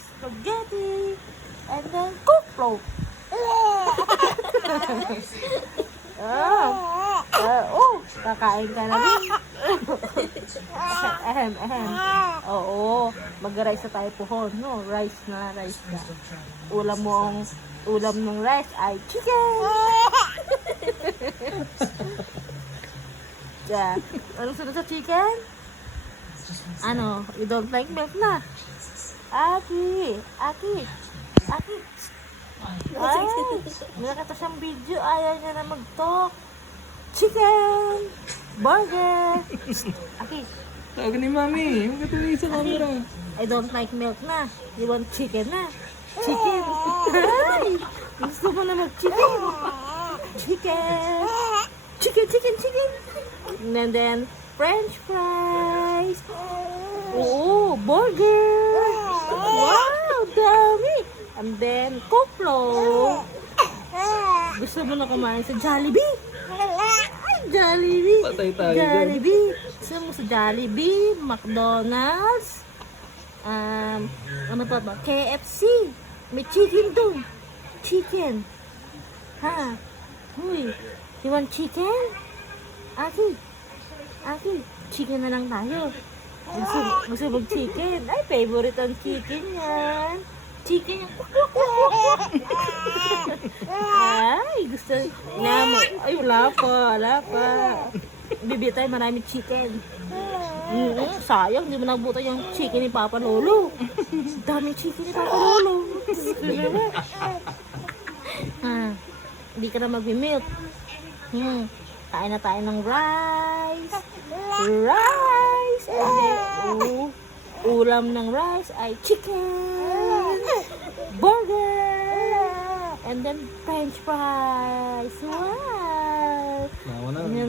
spaghetti, and then cooklo. Kakain ka na din. Oo, mag-rice na tayo pohon, no? Rice na. Ulam ng rice ay chicken. Yeah. Anong sunod sa chicken? Ano? You don't like milk na? Aki. Ay, nakita siyang video. Ayaw niya na mag-talk. Chicken! Burger! Aki. Tawag ni Mami. Huwag ka tuloy sa camera. I don't like milk na. You want chicken na? Chicken! Ay! Gusto mo na mag-chicken? Chicken! Chicken! And then, French fries! Oo! Burger! Wow! Dami! And then, cooklo! Gusto mo na kumain sa Jollibee? Jollibee! Patay tayo dyan. Jollibee! Gusto mo sa Jollibee, McDonald's, ano pa ba? KFC! May chicken doon! Chicken! Ha? Uy! You want chicken? Aki! Chicken na lang tayo. Gusto mag-chicken. Ay, favorite ang chicken yan. Chicken yan. Ay, gusto. Ay, wala pa. Bibi tayo maraming chicken. Sayang, hindi mo nabutan yung chicken ni Papa Lolo. Daming chicken ni Papa Lolo. Hindi ka na mag-milk. Kain na tayo ng rice. And then, ulam ng rice ay chicken. Burger. And then, French fries. Wow!